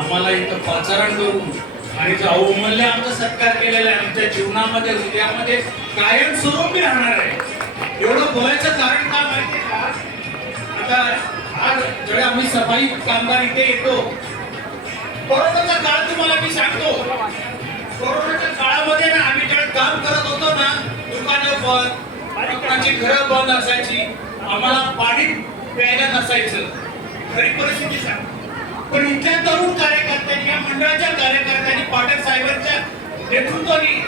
आम्हाला इथं पाचारण करून आणि जो अवमूल्य आमचा सत्कार केलेला आहे, आमच्या जीवनामध्ये हृदयामध्ये कायमस्वरूपी राहणार आहे. एवढं बोलायचं कारण का माहिती का? आता आज जेव्हा आम्ही सफाई कामगार इथे येतो, कोरोनाचा काळ तुम्हाला मी सांगतो, कोरोनाच्या काळामध्ये ना आम्ही जेव्हा काम करत होतो ना, दुकानं बंद, लोकांची घरं बंद असायची, आम्हाला पाणी प्यायला नसायचं, खरी परिस्थिती सांग. पण इथल्या तरुण कार्यकर्त्यांनी, या मंडळाच्या कार्यकर्त्यांनी, पाटील साहेबांच्या नेतृत्वाने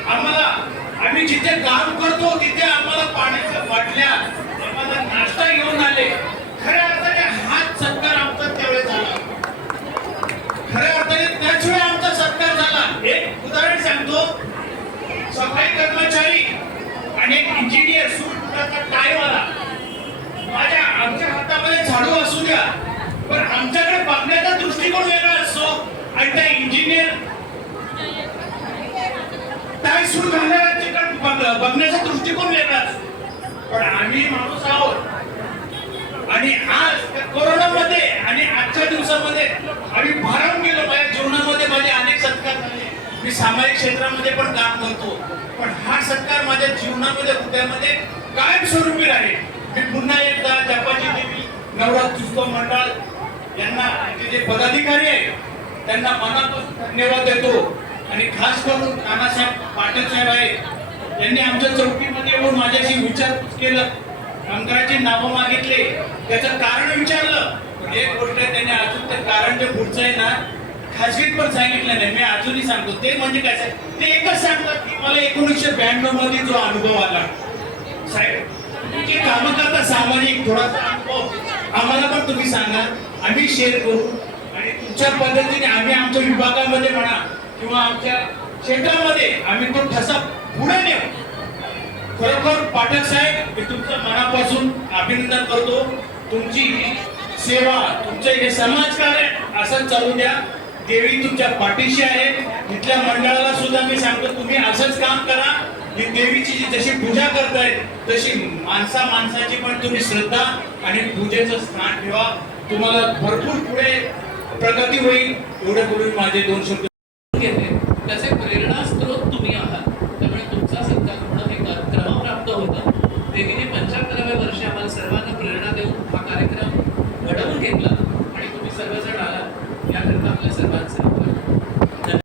आम्ही जिथे काम करतो तिथे आम्हाला पाण्याच्या बाटल्या, आम्हाला नाश्ता घेऊन आले. खऱ्या अर्थाने हाच सत्कार आमचा त्यावेळेस झाला. खऱ्या अर्थाने त्याच वेळी आमचा सत्कार झाला. एक उदाहरण सांगतो, सफाई कर्मचारी आणि एक इंजिनियर सूट टायवाला, आमच्या हातामध्ये झाडू असू द्या, पण आमच्याकडे बघण्याचा दृष्टिकोन वेगळा असतो आणि त्या इंजिनियर टाय सूट घालणाऱ्यांच्याकडे बघण्याचा दृष्टिकोन वेगळा असतो. पण आम्ही माणूस आहोत आणि आज कोरोनामध्ये आणि आजच्या दिवसामध्ये आम्ही भारावून गेलो. माझ्या जीवनामध्ये माझे अनेक सत्कार झाले, मी सामाजिक क्षेत्रामध्ये पण काम करतो, पण हा सत्कार माझ्या जीवनामध्ये हृदयामध्ये कायमस्वरूपी राहील. मी पुन्हा एकदा जपाची देवी नवरात्र उत्सव मंडळ यांना, जे पदाधिकारी आहेत त्यांना मनापासून धन्यवाद देतो. आणि खास करून नानासाहेब पाटील साहेब आहेत, यांनी आमच्या चौकीमध्ये येऊन माझ्याशी विचारपूस केलं, कामगारांची नावं मागितले, त्याचं कारण विचारलं. पण एक गोष्ट त्यांनी अजून ते कारण जे पुढचं आहे ना, खासगीत पण सांगितलं नाही. मी अजूनही सांगतो, ते म्हणजे काय, ते एकच सांगतात की मला 1992 मध्ये जो अनुभव आला, साहेब तुम्ही जे कामं करता सामाजिक, थोडासा अनुभव आम्हाला पण तुम्ही सांगा, आम्ही शेअर करू आणि तुमच्या पद्धतीने आम्ही आमच्या विभागामध्ये म्हणा किंवा आमच्या क्षेत्रामध्ये आम्ही तो ठसा पुढे नेऊ. खरोखर पाठक साहेब, मी तुमचं मनापासून अभिनंदन करतो. तुमची सेवा, तुमचे हे समाजकार्य असंच चालू द्या. देवी तुमच्या पाठीशी आहे. इथल्या मंडळाला सुद्धा मी सांगतो, तुम्ही असंच काम करा. ही देवीची जशी पूजा करताय तशी माणसाची पण तुम्ही श्रद्धा आणि पूजेचं स्थान ठेवा. तुम्हाला भरपूर पुढे प्रगती होईल. एवढे बोलून माझे 2 शब्द